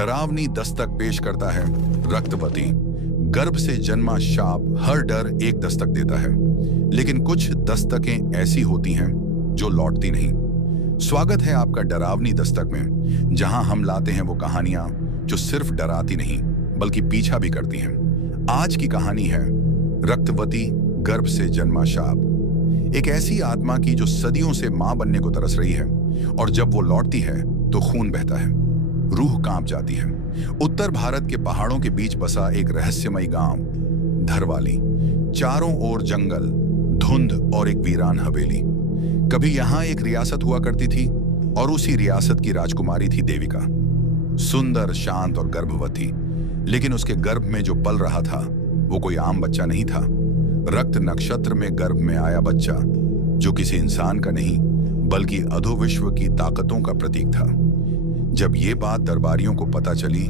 डरावनी दस्तक पेश करता है रक्तवती। गर्भ से जन्मा शाप हर डर एक दस्तक देता है, लेकिन कुछ दस्तकें ऐसी होती हैं जो लौटती नहीं। स्वागत है आपका डरावनी दस्तक में, जहां हम लाते हैं वो कहानियां जो सिर्फ डराती नहीं बल्कि पीछा भी करती हैं। आज की कहानी है रक्तवती, गर्भ से जन्मा शाप। एक ऐसी आत्मा की जो सदियों से मां बनने को तरस रही है, और जब वो लौटती है तो खून बहता है, रूह कांप जाती है। उत्तर भारत के पहाड़ों के बीच बसा एक रहस्यमयी गांव धरवाली। चारों ओर जंगल, धुंध और एक वीरान हवेली। कभी यहां एक रियासत हुआ करती थी, और उसी रियासत की राजकुमारी थी देविका। सुंदर, शांत और गर्भवती। लेकिन उसके गर्भ में जो पल रहा था वो कोई आम बच्चा नहीं था। रक्त नक्षत्र में गर्भ में आया बच्चा, जो किसी इंसान का नहीं बल्कि अधोविश्व की ताकतों का प्रतीक था। जब ये बात दरबारियों को पता चली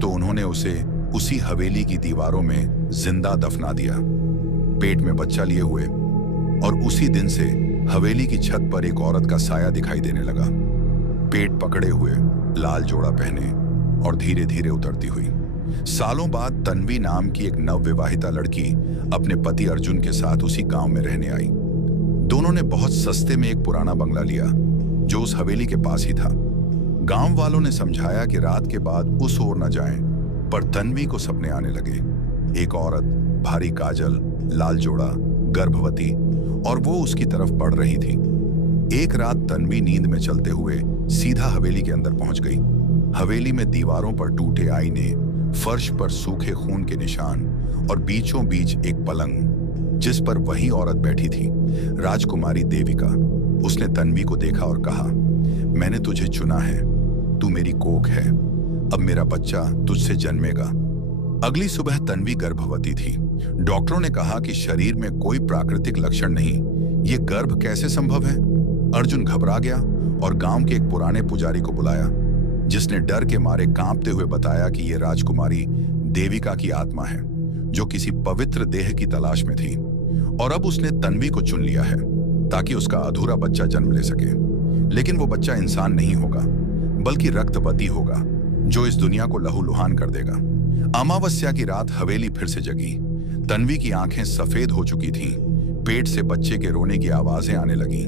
तो उन्होंने उसे उसी हवेली की दीवारों में जिंदा दफना दिया, पेट में बच्चा लिए हुए। और उसी दिन से हवेली की छत पर एक औरत का साया दिखाई देने लगा, पेट पकड़े हुए, लाल जोड़ा पहने और धीरे धीरे उतरती हुई। सालों बाद तन्वी नाम की एक नवविवाहिता लड़की अपने पति अर्जुन के साथ उसी गांव में रहने आई। दोनों ने बहुत सस्ते में एक पुराना बंगला लिया जो उस हवेली के पास ही था। गांव वालों ने समझाया कि रात के बाद उस ओर न जाएं, पर तन्वी को सपने आने लगे। एक औरत, भारी काजल, लाल जोड़ा, गर्भवती, और वो उसकी तरफ बढ़ रही थी। एक रात तन्वी नींद में चलते हुए सीधा हवेली के अंदर पहुंच गई। हवेली में दीवारों पर टूटे आईने, फर्श पर सूखे खून के निशान और बीचों बीच एक पलंग जिस पर वही औरत बैठी थी, राजकुमारी देविका। उसने तन्वी को देखा और कहा, मैंने तुझे चुना है, तू मेरी कोख है, अब मेरा बच्चा तुझसे जन्मेगा। अगली सुबह तन्वी गर्भवती थी। डॉक्टरों ने कहा कि शरीर में कोई प्राकृतिक लक्षण नहीं, ये गर्भ कैसे संभव है। अर्जुन घबरा गया और गांव के एक पुराने पुजारी को बुलाया, जिसने डर के मारे कांपते हुए बताया कि यह राजकुमारी देविका की आत्मा है, जो किसी पवित्र देह की तलाश में थी, और अब उसने तन्वी को चुन लिया है ताकि उसका अधूरा बच्चा जन्म ले सके। लेकिन वो बच्चा इंसान नहीं होगा, बल्कि रक्तवती होगा, जो इस दुनिया को लहूलुहान कर देगा। अमावस्या की रात हवेली फिर से जगी। तन्वी की आंखें सफेद हो चुकी थीं, पेट से बच्चे के रोने की आवाजें आने लगीं,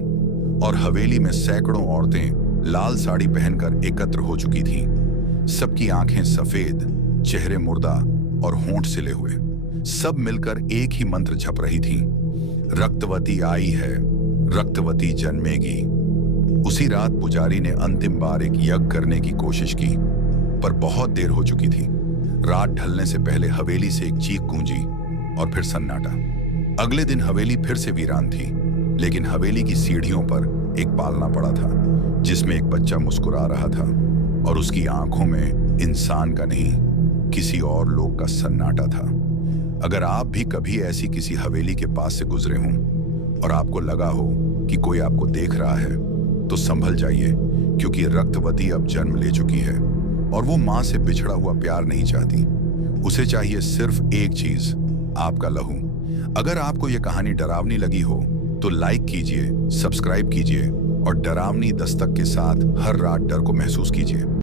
और हवेली में सैकड़ों औरतें लाल साड़ी पहनकर एकत्र हो चुकी थीं। सबकी आंखें सफेद, चेहरे मुर्दा और होंठ सिले हुए। सब मिलकर एक ही मंत्र जप रही थीं, रक्तवती आई है, रक्तवती जन्मेगी। उसी रात पुजारी ने अंतिम बार एक यज्ञ करने की कोशिश की, पर बहुत देर हो चुकी थी। रात ढलने से पहले हवेली से एक चीख गूंजी और फिर सन्नाटा। अगले दिन हवेली फिर से वीरान थी, लेकिन हवेली की सीढ़ियों पर एक पालना पड़ा था, जिसमें एक बच्चा मुस्कुरा रहा था, और उसकी आंखों में इंसान का नहीं, किसी और लोग का सन्नाटा था। अगर आप भी कभी ऐसी किसी हवेली के पास से गुजरे हों और आपको लगा हो कि कोई आपको देख रहा है, तो संभल जाइए, क्योंकि रक्तवती अब जन्म ले चुकी है, और वो मां से बिछड़ा हुआ प्यार नहीं चाहती। उसे चाहिए सिर्फ एक चीज, आपका लहू। अगर आपको यह कहानी डरावनी लगी हो तो लाइक कीजिए, सब्सक्राइब कीजिए, और डरावनी दस्तक के साथ हर रात डर को महसूस कीजिए।